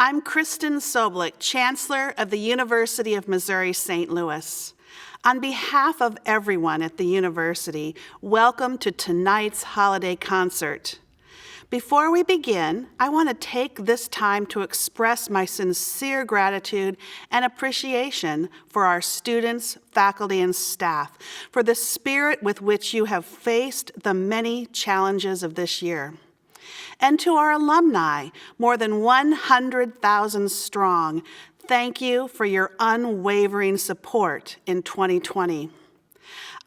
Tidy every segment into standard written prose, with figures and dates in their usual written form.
I'm Kristen Soblik, Chancellor of the University of Missouri St. Louis. On behalf of everyone at the university, welcome to tonight's holiday concert. Before we begin, I want to take this time to express my sincere gratitude and appreciation for our students, faculty, and staff, for the spirit with which you have faced the many challenges of this year. And to our alumni, more than 100,000 strong, thank you for your unwavering support in 2020.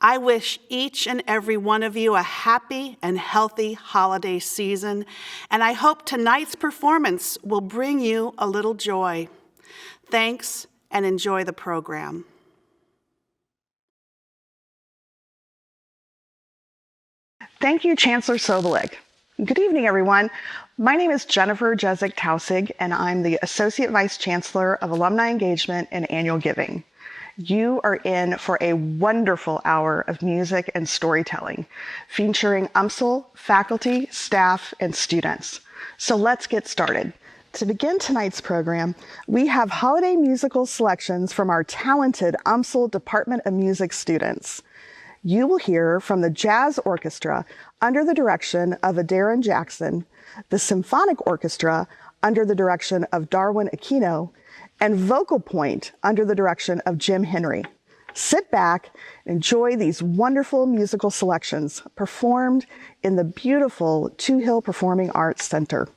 I wish each and every one of you a happy and healthy holiday season, and I hope tonight's performance will bring you a little joy. Thanks, and enjoy the program. Thank you, Chancellor Sobolik. Good evening, everyone. My name is Jennifer Jezik-Tausig, and I'm the Associate Vice Chancellor of Alumni Engagement and Annual Giving. You are in for a wonderful hour of music and storytelling, featuring UMSL, faculty, staff, and students. So let's get started. To begin tonight's program, we have holiday musical selections from our talented UMSL Department of Music students. You will hear from the Jazz Orchestra under the direction of Adarin Jackson, the Symphonic Orchestra under the direction of Darwin Aquino, and Vocal Point under the direction of Jim Henry. Sit back and enjoy these wonderful musical selections performed in the beautiful Two Hill Performing Arts Center.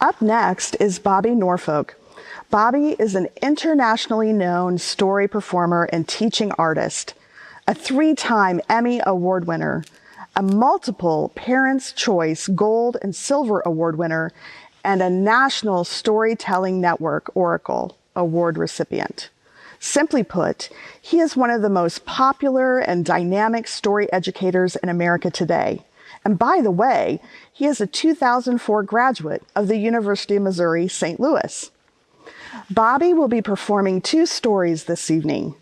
Up next is Bobby Norfolk. Bobby is an internationally known story performer and teaching artist, a 3-time Emmy Award winner, a multiple Parents' Choice Gold and Silver Award winner, and a National Storytelling Network Oracle Award recipient. Simply put, he is one of the most popular and dynamic story educators in America today. And by the way, he is a 2004 graduate of the University of Missouri, St. Louis. Bobby will be performing 2 stories this evening,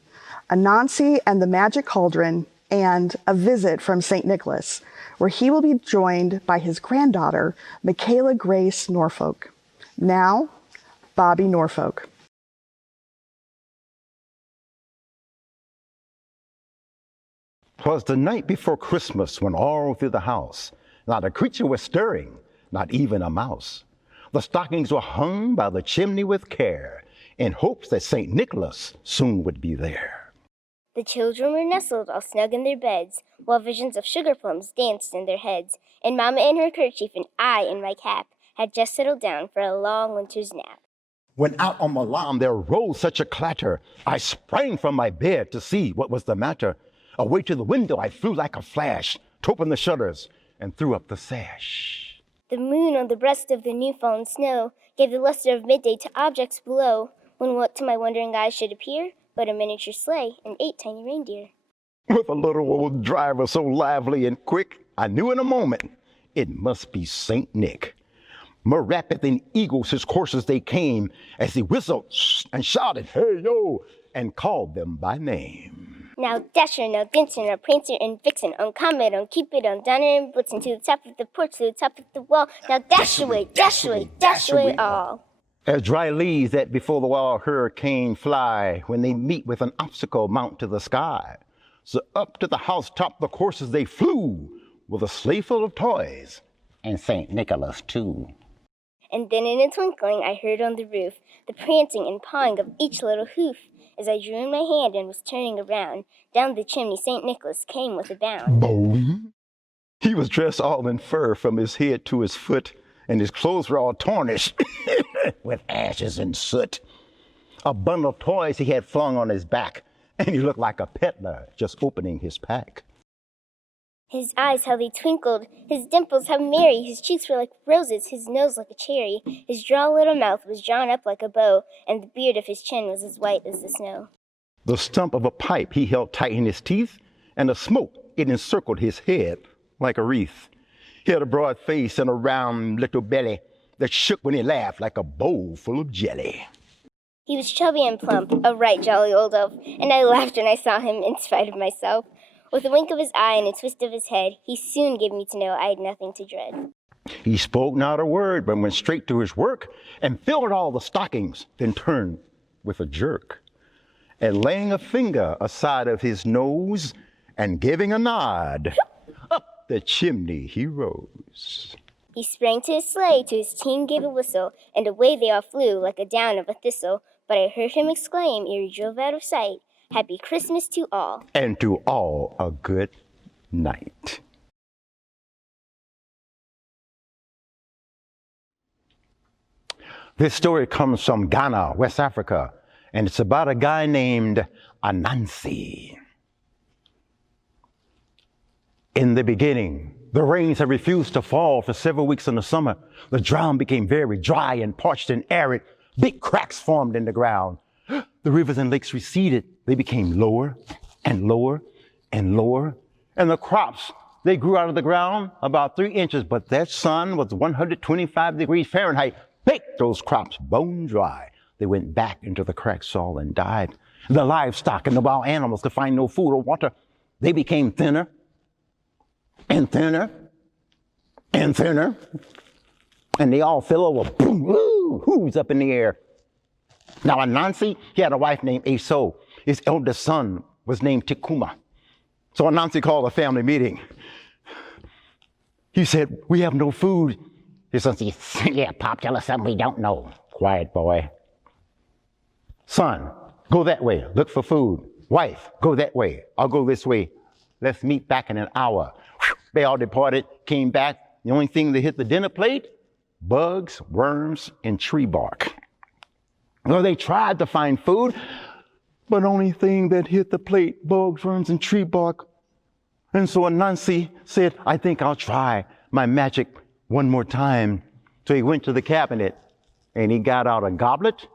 Anansi and the Magic Cauldron and A Visit from St. Nicholas, where he will be joined by his granddaughter, Michaela Grace Norfolk. Now, Bobby Norfolk. 'Twas the night before Christmas when all through the house not a creature was stirring, not even a mouse. The stockings were hung by the chimney with care, in hopes that St. Nicholas soon would be there. The children were nestled all snug in their beds, while visions of sugar plums danced in their heads, and Mama in her kerchief and I in my cap had just settled down for a long winter's nap. When out on my lawn there rose such a clatter, I sprang from my bed to see what was the matter. Away to the window I flew like a flash, to open the shutters and threw up the sash. The moon on the breast of the new-fallen snow gave the luster of midday to objects below, when what to my wondering eyes should appear but a miniature sleigh and 8 tiny reindeer. With a little old driver so lively and quick, I knew in a moment it must be St. Nick. More rapid than eagles his coursers they came, as he whistled and shouted, "Hey, yo!" and called them by name. Now Dasher, now Dancer, now Prancer and Vixen, on Comet, on Cupid, on Donner and Blitzen, to the top of the porch, to the top of the wall. Now dash away, dash away, dash away all. As dry leaves that before the wild hurricane fly, when they meet with an obstacle mount to the sky. So up to the housetop the coursers they flew, with a sleigh full of toys, and St. Nicholas too. And then in a twinkling I heard on the roof the prancing and pawing of each little hoof. As I drew in my hand and was turning around, down the chimney St. Nicholas came with a bound. Boom! He was dressed all in fur from his head to his foot, and his clothes were all tarnished with ashes and soot. A bundle of toys he had flung on his back, and he looked like a peddler just opening his pack. His eyes, how they twinkled, his dimples, how merry, his cheeks were like roses, his nose like a cherry, his droll little mouth was drawn up like a bow, and the beard of his chin was as white as the snow. The stump of a pipe he held tight in his teeth, and the smoke, it encircled his head like a wreath. He had a broad face and a round little belly that shook when he laughed like a bowl full of jelly. He was chubby and plump, a right jolly old elf, and I laughed when I saw him in spite of myself. With a wink of his eye and a twist of his head, he soon gave me to know I had nothing to dread. He spoke not a word, but went straight to his work and filled all the stockings, then turned with a jerk. And laying a finger aside of his nose and giving a nod, up the chimney he rose. He sprang to his sleigh, to his team gave a whistle, and away they all flew like a down of a thistle. But I heard him exclaim ere he drove out of sight, "Happy Christmas to all." And to all a good night. This story comes from Ghana, West Africa, and it's about a guy named Anansi. In the beginning, the rains had refused to fall for several weeks in the summer. The ground became very dry and parched and arid. Big cracks formed in the ground. The rivers and lakes receded. They became lower and lower and lower. And the crops, they grew out of the ground about 3 inches, but that sun was 125 degrees Fahrenheit, baked those crops bone dry. They went back into the cracked soil and died. The livestock and the wild animals could find no food or water. They became thinner and thinner and thinner. And they all fell over, boom, woo, hooves up in the air. Now, Anansi, he had a wife named Eso. His eldest son was named Tikuma. So Anansi called a family meeting. He said, "We have no food." His son said, "Yeah, Pop, tell us something we don't know." "Quiet, boy." "Son, go that way, look for food." "Wife, go that way, I'll go this way. Let's meet back in an hour." They all departed, came back. The only thing that hit the dinner plate, bugs, worms, and tree bark. Well, they tried to find food, but only thing that hit the plate, bugs, worms, and tree bark. And so Anansi said, I think I'll try my magic one more time. So he went to the cabinet and he got out a goblet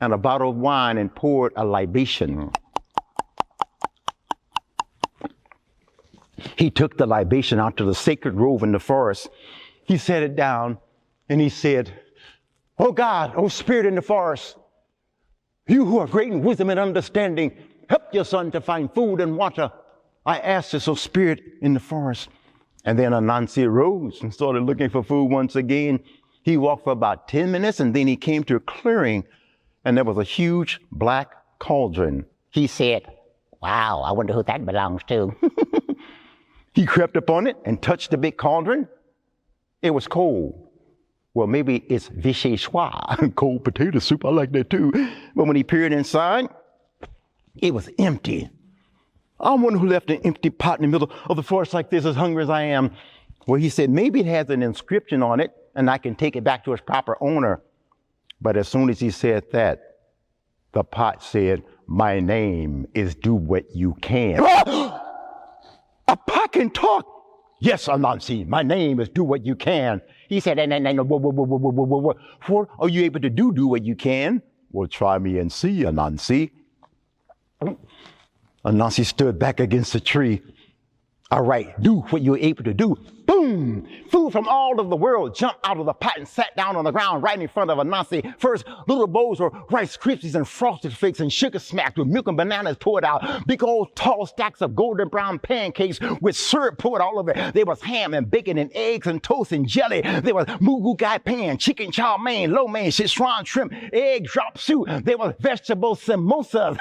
and a bottle of wine and poured a libation. He took the libation out to the sacred grove in the forest. He set it down and he said, Oh God, oh Spirit in the forest, you who are great in wisdom and understanding, help your son to find food and water. I ask this, oh Spirit in the forest. And then Anansi arose and started looking for food once again. He walked for about 10 minutes and then he came to a clearing and there was a huge black cauldron. He said, wow, I wonder who that belongs to. He crept up on it and touched the big cauldron. It was cold. Well, maybe it's vichyssoise, cold potato soup. I like that too. But when he peered inside, it was empty. I wonder who left an empty pot in the middle of the forest like this, as hungry as I am. Well, he said, maybe it has an inscription on it and I can take it back to its proper owner. But as soon as he said that, the pot said, my name is Do What You Can. A pot can talk. Yes, Anansi, my name is Do What You Can. He said, what are you able to do what you can? Well, try me and see, Anansi. Anansi stood back against the tree. All right, do what you're able to do. Boom! Food from all over the world jumped out of the pot and sat down on the ground right in front of Anansi. First, little bowls of Rice Krispies and Frosted Flakes and Sugar Smacks with milk and bananas poured out. Big old tall stacks of golden brown pancakes with syrup poured all over it. There was ham and bacon and eggs and toast and jelly. There was mugu gai pan, chicken chow mein, lo mein, Sichuan shrimp, egg drop soup. There was vegetable samosas.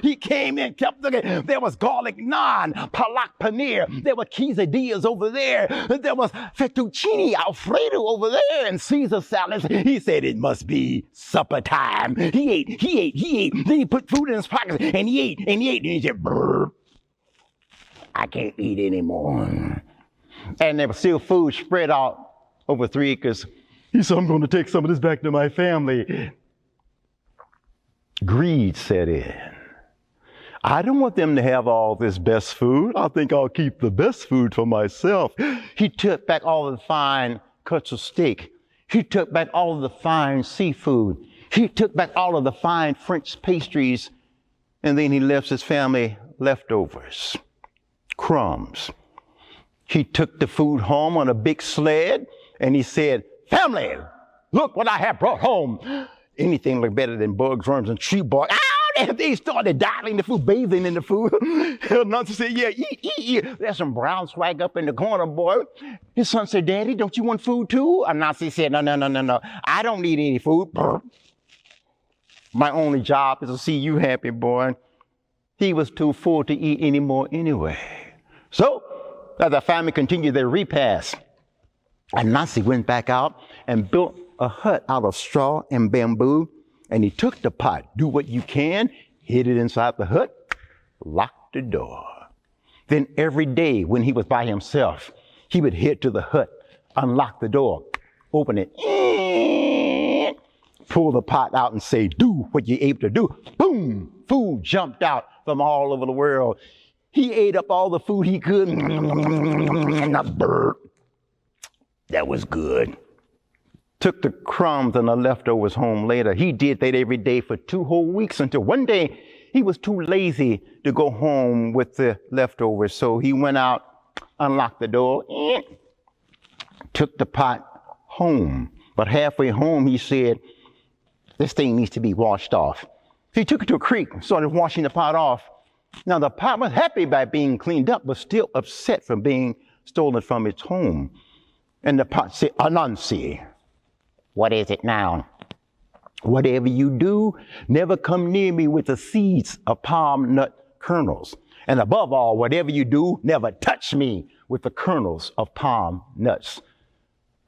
He came in, kept looking. There was garlic naan, palak paneer. There were quesadillas over there. There was fettuccine alfredo over there and Caesar salads. He said it must be supper time. He ate. Then he put food in his pocket and he ate. And he said, brr, I can't eat anymore. And there was still food spread out over 3 acres. He said, I'm going to take some of this back to my family. Greed set in. I don't want them to have all this best food. I think I'll keep the best food for myself. He took back all of the fine cuts of steak. He took back all of the fine seafood. He took back all of the fine French pastries. And then he left his family leftovers, crumbs. He took the food home on a big sled and he said, family, look what I have brought home. Anything looked better than bugs, worms, and tree bark. They started dialing the food, bathing in the food. Anansi said, yeah, eat. There's some brown swag up in the corner, boy. His son said, Daddy, don't you want food too? Anansi said, no. I don't need any food. My only job is to see you happy, boy. He was too full to eat anymore anyway. So, as the family continued their repast, Anansi went back out and built a hut out of straw and bamboo. And he took the pot, do what you can, hid it inside the hut, locked the door. Then every day when he was by himself, he would head to the hut, unlock the door, open it, pull the pot out and say, do what you're able to do. Boom! Food jumped out from all over the world. He ate up all the food he could. That was good. Took the crumbs and the leftovers home later. He did that every day for 2 whole weeks until one day he was too lazy to go home with the leftovers. So he went out, unlocked the door, took the pot home. But halfway home, he said, this thing needs to be washed off. So he took it to a creek and started washing the pot off. Now, the pot was happy by being cleaned up, but still upset from being stolen from its home. And the pot said, Anansi, what is it now? Whatever you do, never come near me with the seeds of palm nut kernels. And above all, whatever you do, never touch me with the kernels of palm nuts.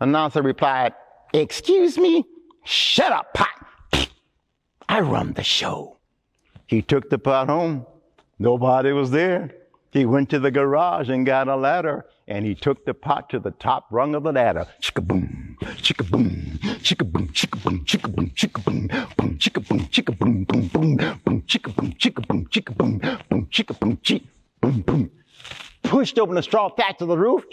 Anansi replied, excuse me? Shut up, pot. I run the show. He took the pot home. Nobody was there. He went to the garage and got a ladder, and he took the pot to the top rung of the ladder. Chicka-boom, chicka boom, chicka boom, chicka boom, chicka boom, chicka boom, boom, chicka boom, chicka boom, boom, boom, boom, chicka boom, chicka boom, chicka boom, boom, chicka boom, chick, boom, boom. Pushed open the straw thatch of the roof,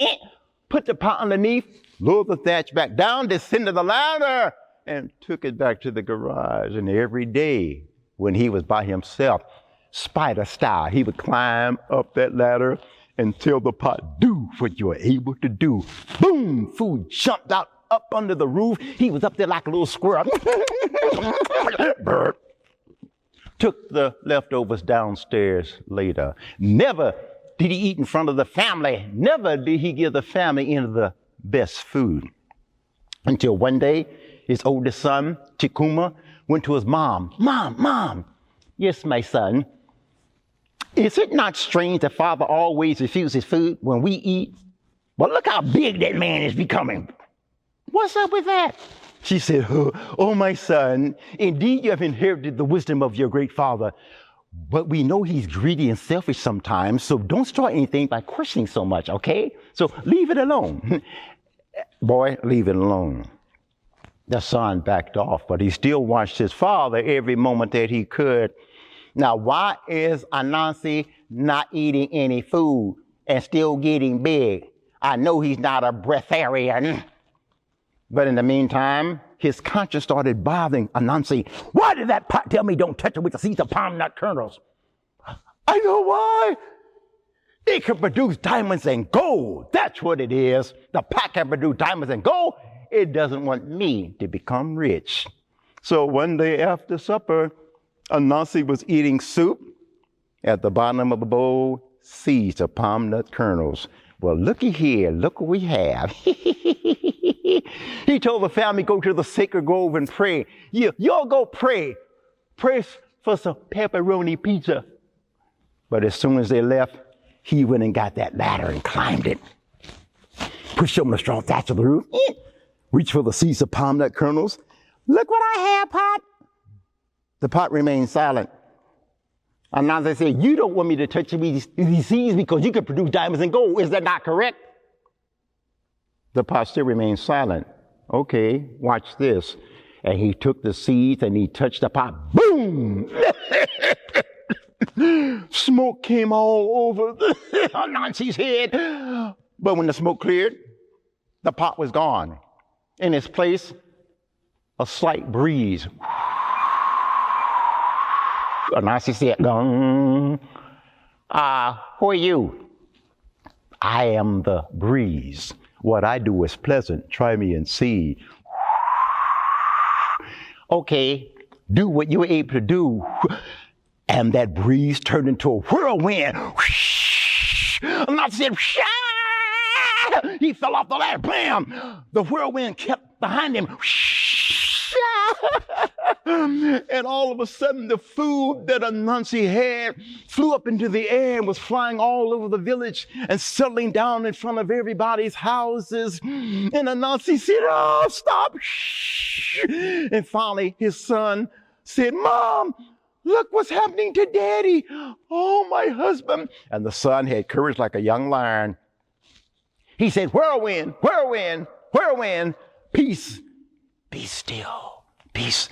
put the pot underneath, lowered the thatch back down, descended the ladder, and took it back to the garage. And every day when he was by himself, spider style, he would climb up that ladder until the pot do what you were able to do. Boom! Food jumped out up under the roof. He was up there like a little squirrel. Bird. Took the leftovers downstairs later. Never did he eat in front of the family. Never did he give the family any of the best food. Until one day, his oldest son, Chikuma, went to his mom. Mom, yes, my son. Is it not strange that Father always refuses food when we eat? But look how big that man is becoming. What's up with that? She said, oh, my son, indeed you have inherited the wisdom of your great father, but we know he's greedy and selfish sometimes, so don't start anything by questioning so much, okay? So leave it alone. Boy, leave it alone. The son backed off, but he still watched his father every moment that he could. Now, why is Anansi not eating any food and still getting big? I know he's not a breatharian. But in the meantime, his conscience started bothering Anansi. Why did that pot tell me don't touch it with the seeds of palm nut kernels? I know why. It can produce diamonds and gold. That's what it is. The pot can produce diamonds and gold. It doesn't want me to become rich. So one day after supper, Anansi was eating soup. At the bottom of the bowl, seeds of palm nut kernels. Well, looky here, look what we have. He told the family, go to the sacred grove and pray. Y'all go pray. Pray for some pepperoni pizza. But as soon as they left, he went and got that ladder and climbed it. Pushed open the straw thatch of the roof. Reached for the seeds of palm nut kernels. Look what I have, Pot. The pot remained silent. Anansi said, you don't want me to touch these seeds because you can produce diamonds and gold. Is that not correct? The pot still remained silent. Okay, watch this. And he took the seeds and he touched the pot. Boom! Smoke came all over Anansi's head. But when the smoke cleared, the pot was gone. In its place, a slight breeze. Anansi said, who are you? I am the breeze. What I do is pleasant. Try me and see. Okay, do what you were able to do. And that breeze turned into a whirlwind. Anansi said, he fell off the ladder. Bam! The whirlwind kept behind him. And all of a sudden, the food that Anansi had flew up into the air and was flying all over the village and settling down in front of everybody's houses. And Anansi said, oh, stop. And finally, his son said, Mom, look what's happening to Daddy. Oh, my husband. And the son had courage like a young lion. He said, whirlwind, whirlwind, whirlwind, peace, be still, peace,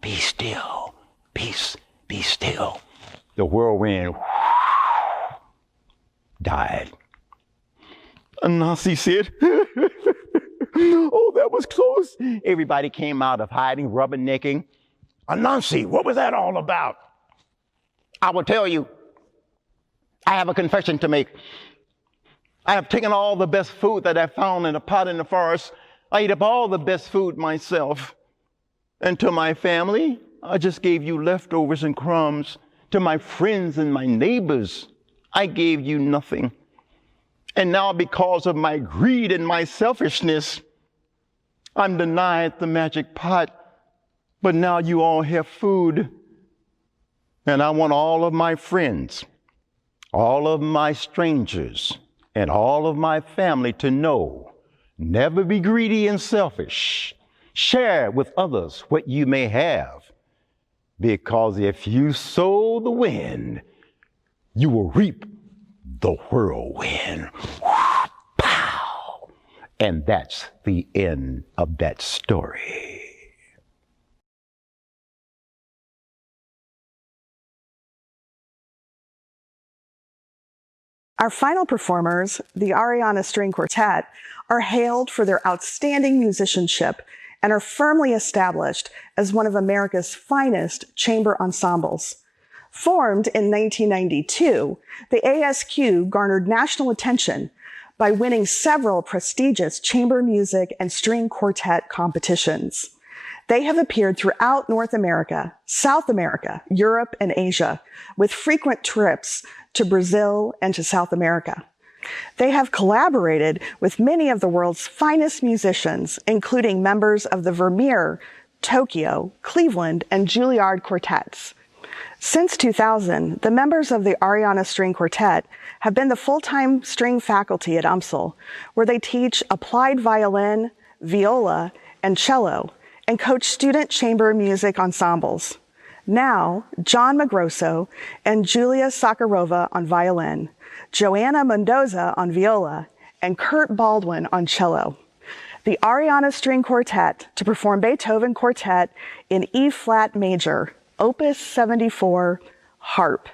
be still, peace, be still. The whirlwind died. Anansi said, oh, that was close. Everybody came out of hiding, rubbernecking. Anansi, what was that all about? I will tell you, I have a confession to make. I have taken all the best food that I found in a pot in the forest. I ate up all the best food myself. And to my family, I just gave you leftovers and crumbs. To my friends and my neighbors, I gave you nothing. And now because of my greed and my selfishness, I'm denied the magic pot. But now you all have food. And I want all of my friends, all of my strangers, and all of my family to know, never be greedy and selfish. Share with others what you may have, because if you sow the wind, you will reap the whirlwind. Pow! And that's the end of that story. Our final performers, the Arianna String Quartet, are hailed for their outstanding musicianship and are firmly established as one of America's finest chamber ensembles. Formed in 1992, the ASQ garnered national attention by winning several prestigious chamber music and string quartet competitions. They have appeared throughout North America, South America, Europe, and Asia, with frequent trips to Brazil and to South America. They have collaborated with many of the world's finest musicians, including members of the Vermeer, Tokyo, Cleveland, and Juilliard quartets. Since 2000, the members of the Arianna String Quartet have been the full-time string faculty at UMSL, where they teach applied violin, viola, and cello, and coach student chamber music ensembles. Now, John Magrosso and Julia Sakharova on violin, Joanna Mendoza on viola, and Kurt Baldwin on cello. The Arianna String Quartet to perform Beethoven Quartet in E-flat major, Opus 74, harp.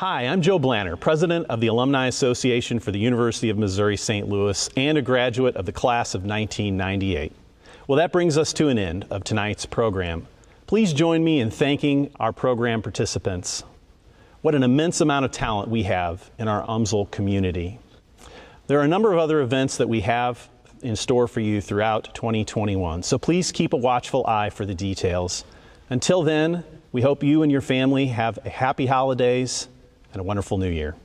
Hi, I'm Joe Blanner, President of the Alumni Association for the University of Missouri St. Louis and a graduate of the class of 1998. Well, that brings us to an end of tonight's program. Please join me in thanking our program participants. What an immense amount of talent we have in our UMSL community. There are a number of other events that we have in store for you throughout 2021, so please keep a watchful eye for the details. Until then, we hope you and your family have a happy holidays and a wonderful new year.